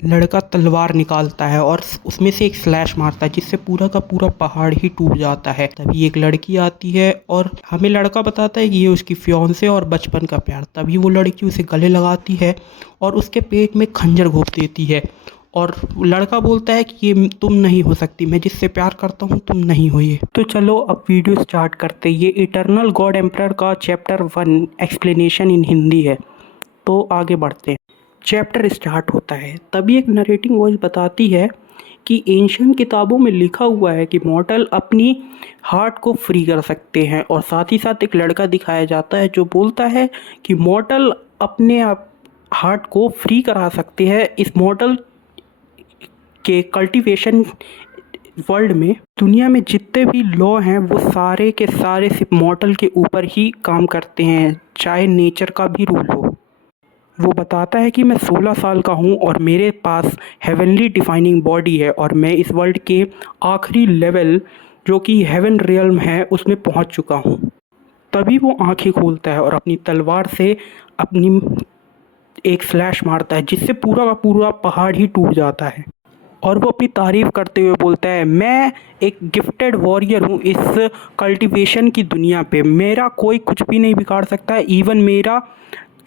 लड़का तलवार निकालता है और उसमें से एक स्लैश मारता है जिससे पूरा का पूरा पहाड़ ही टूट जाता है। तभी एक लड़की आती है और हमें लड़का बताता है कि ये उसकी फियांसे और बचपन का प्यार। तभी वो लड़की उसे गले लगाती है और उसके पेट में खंजर घोंप देती है और लड़का बोलता है कि ये तुम नहीं हो सकती, मैं जिससे प्यार करता हूँ तुम नहीं हो ये। तो चलो अब वीडियो स्टार्ट करते। ये इटर्नल गॉड एम्परर का चैप्टर 1 एक्सप्लेनेशन इन हिंदी है। तो आगे बढ़ते हैं। चैप्टर स्टार्ट होता है। तभी एक नरेटिंग वॉइस बताती है कि एंशियंट किताबों में लिखा हुआ है कि मॉर्टल अपनी हार्ट को फ्री कर सकते हैं, और साथ ही साथ एक लड़का दिखाया जाता है जो बोलता है कि मॉर्टल अपने आप हार्ट को फ्री करा सकते हैं। इस मॉर्टल के कल्टीवेशन वर्ल्ड में, दुनिया में जितने भी लॉ हैं वो सारे के सारे सिर्फ मॉर्टल के ऊपर ही काम करते हैं, चाहे नेचर का भी रूल हो। वो बताता है कि मैं 16 साल का हूँ और मेरे पास हेवनली डिफाइनिंग बॉडी है और मैं इस वर्ल्ड के आखिरी लेवल जो कि हेवन रियल्म है उसमें पहुँच चुका हूँ। तभी वो आंखें खोलता है और अपनी तलवार से अपनी एक स्लैश मारता है जिससे पूरा का पूरा पहाड़ ही टूट जाता है। और वो अपनी तारीफ़ करते हुए बोलता है, मैं एक गिफ्टेड वॉरियर हूँ इस कल्टीवेशन की दुनिया पे, मेरा कोई कुछ भी नहीं बिगाड़ सकता, इवन मेरा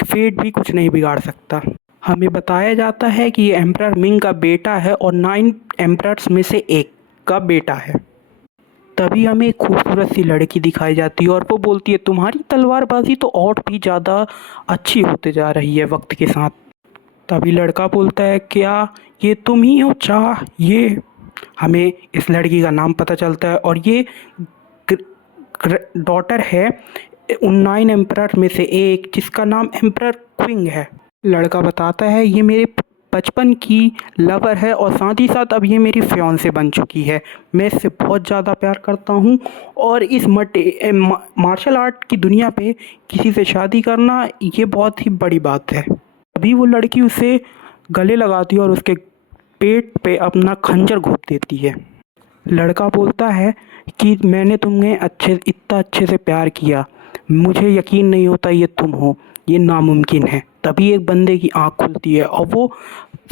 फेट भी कुछ नहीं बिगाड़ सकता। हमें बताया जाता है कि ये एम्परर मिंग का बेटा है और 9 एम्परर्स में से एक का बेटा है। तभी हमें एक खूबसूरत सी लड़की दिखाई जाती है और वो बोलती है, तुम्हारी तलवारबाजी तो और भी ज़्यादा अच्छी होते जा रही है वक्त के साथ। तभी लड़का बोलता है, क्या ये तुम ही हो चाह? ये हमें इस लड़की का नाम पता चलता है और ये डॉटर है उन 9 एम्परर में से एक जिसका नाम एम्परर क्विंग है। लड़का बताता है, ये मेरे बचपन की लवर है और साथ ही साथ अब ये मेरी फियांसे बन चुकी है। मैं इससे बहुत ज़्यादा प्यार करता हूँ और इस मार्शल आर्ट की दुनिया पे किसी से शादी करना ये बहुत ही बड़ी बात है। अभी वो लड़की उसे गले लगाती है और उसके पेट पे अपना खंजर घोंप देती है। लड़का बोलता है कि मैंने तुम्हें इतना अच्छे से प्यार किया, मुझे यकीन नहीं होता ये तुम हो, ये नामुमकिन है। तभी एक बंदे की आँख खुलती है और वो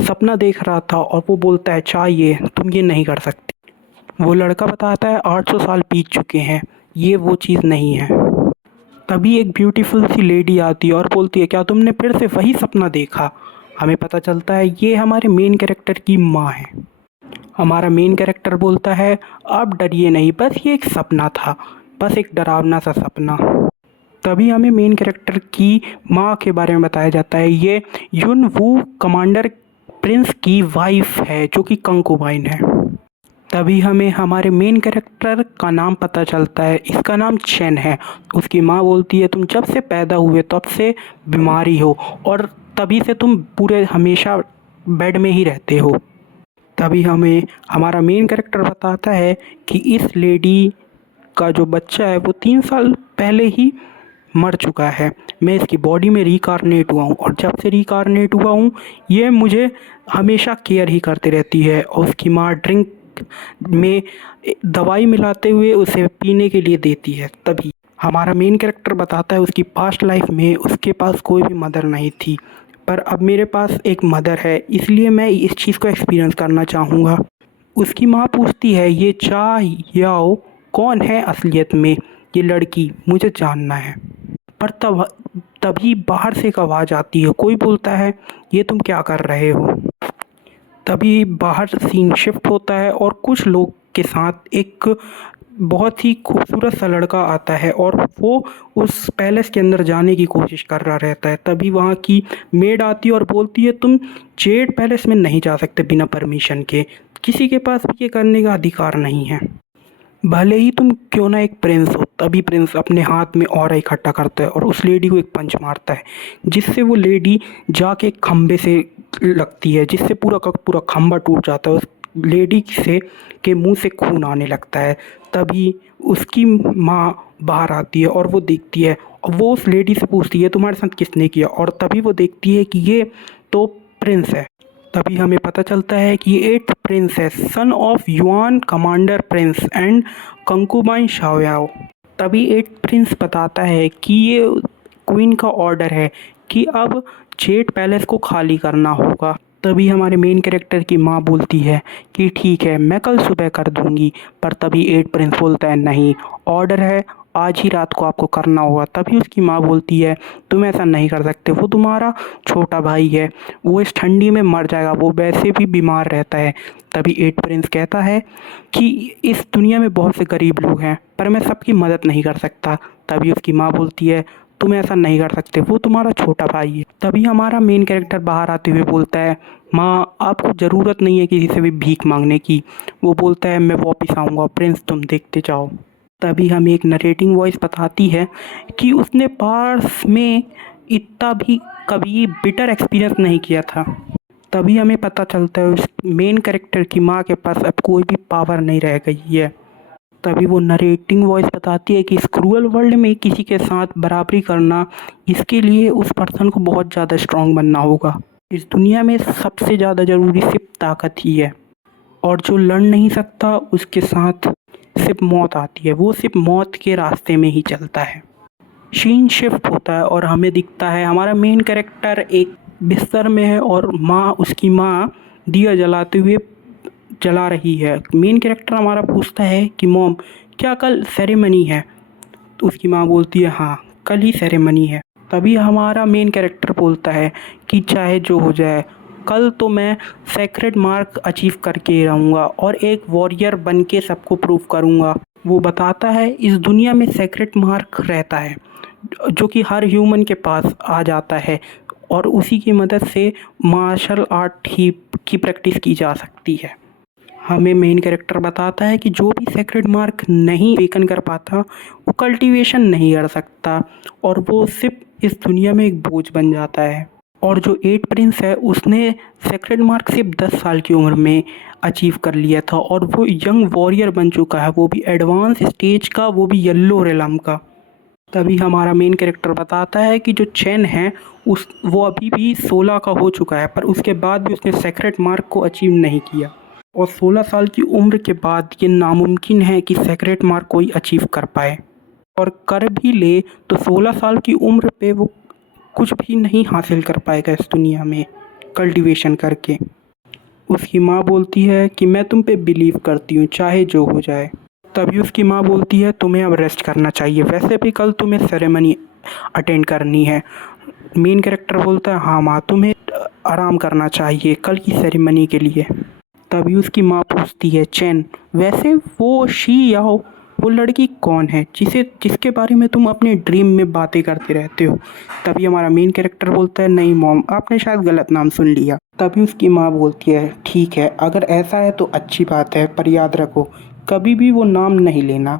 सपना देख रहा था और वो बोलता है, चाहिए तुम ये नहीं कर सकती। वो लड़का बताता है 800 साल बीत चुके हैं, ये वो चीज़ नहीं है। तभी एक ब्यूटीफुल सी लेडी आती है और बोलती है, क्या तुमने फिर से वही सपना देखा? हमें पता चलता है ये हमारे मेन कैरेक्टर की माँ है। हमारा मेन कैरेक्टर बोलता है, आप डरिए नहीं, बस ये एक सपना था, बस एक डरावना सा सपना। तभी हमें मेन कैरेक्टर की माँ के बारे में बताया जाता है, ये युन वू कमांडर प्रिंस की वाइफ है जो कि कंकुबाइन है। तभी हमें हमारे मेन कैरेक्टर का नाम पता चलता है, इसका नाम चेन है। उसकी माँ बोलती है, तुम जब से पैदा हुए तब से बीमारी हो और तभी से तुम पूरे हमेशा बेड में ही रहते हो। तभी हमें हमारा मेन कैरेक्टर बताता है कि इस लेडी का जो बच्चा है वो 3 साल पहले ही मर चुका है। मैं इसकी बॉडी में रिकारनेट हुआ हूँ और जब से रिकारनेट हुआ हूँ ये मुझे हमेशा केयर ही करती रहती है। और उसकी माँ ड्रिंक में दवाई मिलाते हुए उसे पीने के लिए देती है। तभी हमारा मेन कैरेक्टर बताता है, उसकी पास्ट लाइफ में उसके पास कोई भी मदर नहीं थी, पर अब मेरे पास एक मदर है, इसलिए मैं इस चीज़ को एक्सपीरियंस करना चाहूँगा। उसकी माँ पूछती है, ये चा याओ कौन है असलियत में? ये लड़की, मुझे जानना है। पर तभी बाहर से एक आवाज़ आती है, कोई बोलता है, ये तुम क्या कर रहे हो? तभी बाहर सीन शिफ्ट होता है और कुछ लोग के साथ एक बहुत ही खूबसूरत सा लड़का आता है और वो उस पैलेस के अंदर जाने की कोशिश कर रहा रहता है। तभी वहाँ की मेड आती है और बोलती है, तुम जेड पैलेस में नहीं जा सकते बिना परमिशन के, किसी के पास भी ये करने का अधिकार नहीं है, भले ही तुम क्यों ना एक प्रिंस हो। तभी प्रिंस अपने हाथ में ऑरा इकट्ठा करता है और उस लेडी को एक पंच मारता है जिससे वो लेडी जाके एक खंबे से लगती है, जिससे पूरा का पूरा खंबा टूट जाता है। उस लेडी से के मुंह से खून आने लगता है। तभी उसकी माँ बाहर आती है और वो देखती है और वो उस लेडी से पूछती है, तुम्हारे साथ किसने किया? और तभी वो देखती है कि ये तो प्रिंस है। तभी हमें पता चलता है कि ये 8th प्रिंस है, son of Yuan commander prince and concubine Shaoyao. तभी 8th प्रिंस बताता है कि ये क्वीन का ऑर्डर है कि अब जेड पैलेस को खाली करना होगा। तभी हमारे मेन कैरेक्टर की माँ बोलती है कि ठीक है मैं कल सुबह कर दूंगी। पर तभी एट प्रिंस बोलता है नहीं, ऑर्डर है, आज ही रात को आपको करना होगा। तभी उसकी माँ बोलती है तुम ऐसा नहीं कर सकते, वो तुम्हारा छोटा भाई है, वो इस ठंडी में मर जाएगा, वो वैसे भी बीमार रहता है। तभी एट प्रिंस कहता है कि इस दुनिया में बहुत से गरीब लोग हैं पर मैं सबकी मदद नहीं कर सकता। तभी उसकी माँ बोलती है तुम ऐसा नहीं कर सकते, वो तुम्हारा छोटा भाई है। तभी हमारा मेन कैरेक्टर बाहर आते हुए बोलता है माँ आपको ज़रूरत नहीं है किसी से भी भीख मांगने की। वो बोलता है मैं वापस आऊँगा, प्रिंस तुम देखते जाओ। तभी हमें एक नरेटिंग वॉइस बताती है कि उसने पास में इतना भी कभी बिटर एक्सपीरियंस नहीं किया था। तभी हमें पता चलता है उस मेन कैरेक्टर की माँ के पास अब कोई भी पावर नहीं रह गई है। तभी वो नरेटिंग वॉइस बताती है कि इस क्रूअल वर्ल्ड में किसी के साथ बराबरी करना, इसके लिए उस पर्सन को बहुत ज़्यादा स्ट्रांग बनना होगा। इस दुनिया में सबसे ज़्यादा ज़रूरी सिर्फ ताकत ही है, और जो लड़ नहीं सकता उसके साथ सिर्फ मौत आती है, वो सिर्फ मौत के रास्ते में ही चलता है। सीन शिफ्ट होता है और हमें दिखता है हमारा मेन कैरेक्टर एक बिस्तर में है और उसकी माँ दिया जलाते हुए जला रही है। मेन कैरेक्टर हमारा पूछता है कि मॉम क्या कल सेरेमनी है? तो उसकी माँ बोलती है हाँ कल ही सेरेमनी है। तभी हमारा मेन कैरेक्टर बोलता है कि चाहे जो हो जाए कल तो मैं सेक्रेड मार्क अचीव करके ही रहूँगा और एक वॉरियर बन के सबको प्रूव करूँगा। वो बताता है इस दुनिया में सेक्रेड मार्क रहता है जो कि हर ह्यूमन के पास आ जाता है और उसी की मदद से मार्शल आर्ट ही की प्रैक्टिस की जा सकती है। हमें मेन कैरेक्टर बताता है कि जो भी सेक्रेड मार्क नहीं वेकन कर पाता वो कल्टीवेशन नहीं कर सकता और वो सिर्फ इस दुनिया में एक बोझ बन जाता है। और जो एट प्रिंस है उसने सेक्रेड मार्क सिर्फ 10 साल की उम्र में अचीव कर लिया था और वो यंग वॉरियर बन चुका है, वो भी एडवांस स्टेज का, वो भी येलो रेलम का। तभी हमारा मेन कैरेक्टर बताता है कि जो चेन है वो अभी भी 16 का हो चुका है पर उसके बाद भी उसने सेक्रेड मार्क को अचीव नहीं किया और 16 साल की उम्र के बाद ये नामुमकिन है कि सेक्रेड मार्क कोई अचीव कर पाए, और कर भी ले तो 16 साल की उम्र पे वो कुछ भी नहीं हासिल कर पाएगा इस दुनिया में कल्टीवेशन करके। उसकी माँ बोलती है कि मैं तुम पे बिलीव करती हूँ चाहे जो हो जाए। तभी उसकी माँ बोलती है तुम्हें अब रेस्ट करना चाहिए, वैसे भी कल तुम्हें सेरेमनी अटेंड करनी है। मेन कैरेक्टर बोलता है हाँ माँ तुम्हें आराम करना चाहिए कल की सेरेमनी के लिए। तभी उसकी माँ पूछती है चैन वैसे वो शी याओ वो लड़की कौन है जिसके बारे में तुम अपने ड्रीम में बातें करते रहते हो? तभी हमारा मेन कैरेक्टर बोलता है नहीं मॉम आपने शायद गलत नाम सुन लिया। तभी उसकी माँ बोलती है ठीक है अगर ऐसा है तो अच्छी बात है पर याद रखो कभी भी वो नाम नहीं लेना।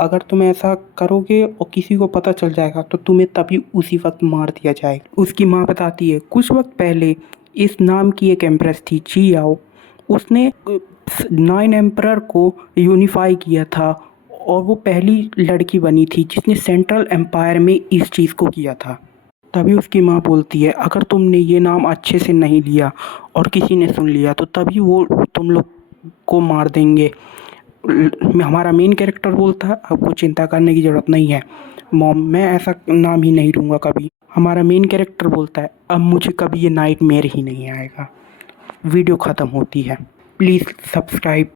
अगर तुम ऐसा करोगे और किसी को पता चल जाएगा तो तुम्हें तभी उसी वक्त मार दिया जाएगा। उसकी माँ बताती है कुछ वक्त पहले इस नाम की एक एम्प्रेस थी ची याओ, उसने 9 एम्परर को यूनिफाई किया था और वो पहली लड़की बनी थी जिसने सेंट्रल एम्पायर में इस चीज़ को किया था। तभी उसकी माँ बोलती है अगर तुमने ये नाम अच्छे से नहीं लिया और किसी ने सुन लिया तो तभी वो तुम लोग को मार देंगे। हमारा मेन कैरेक्टर बोलता है आपको चिंता करने की ज़रूरत नहीं है मॉम, मैं ऐसा नाम ही नहीं लूँगा कभी। हमारा मेन कैरेक्टर बोलता है अब मुझे कभी ये नाइटमेयर ही नहीं आएगा। वीडियो ख़त्म होती है। Please subscribe.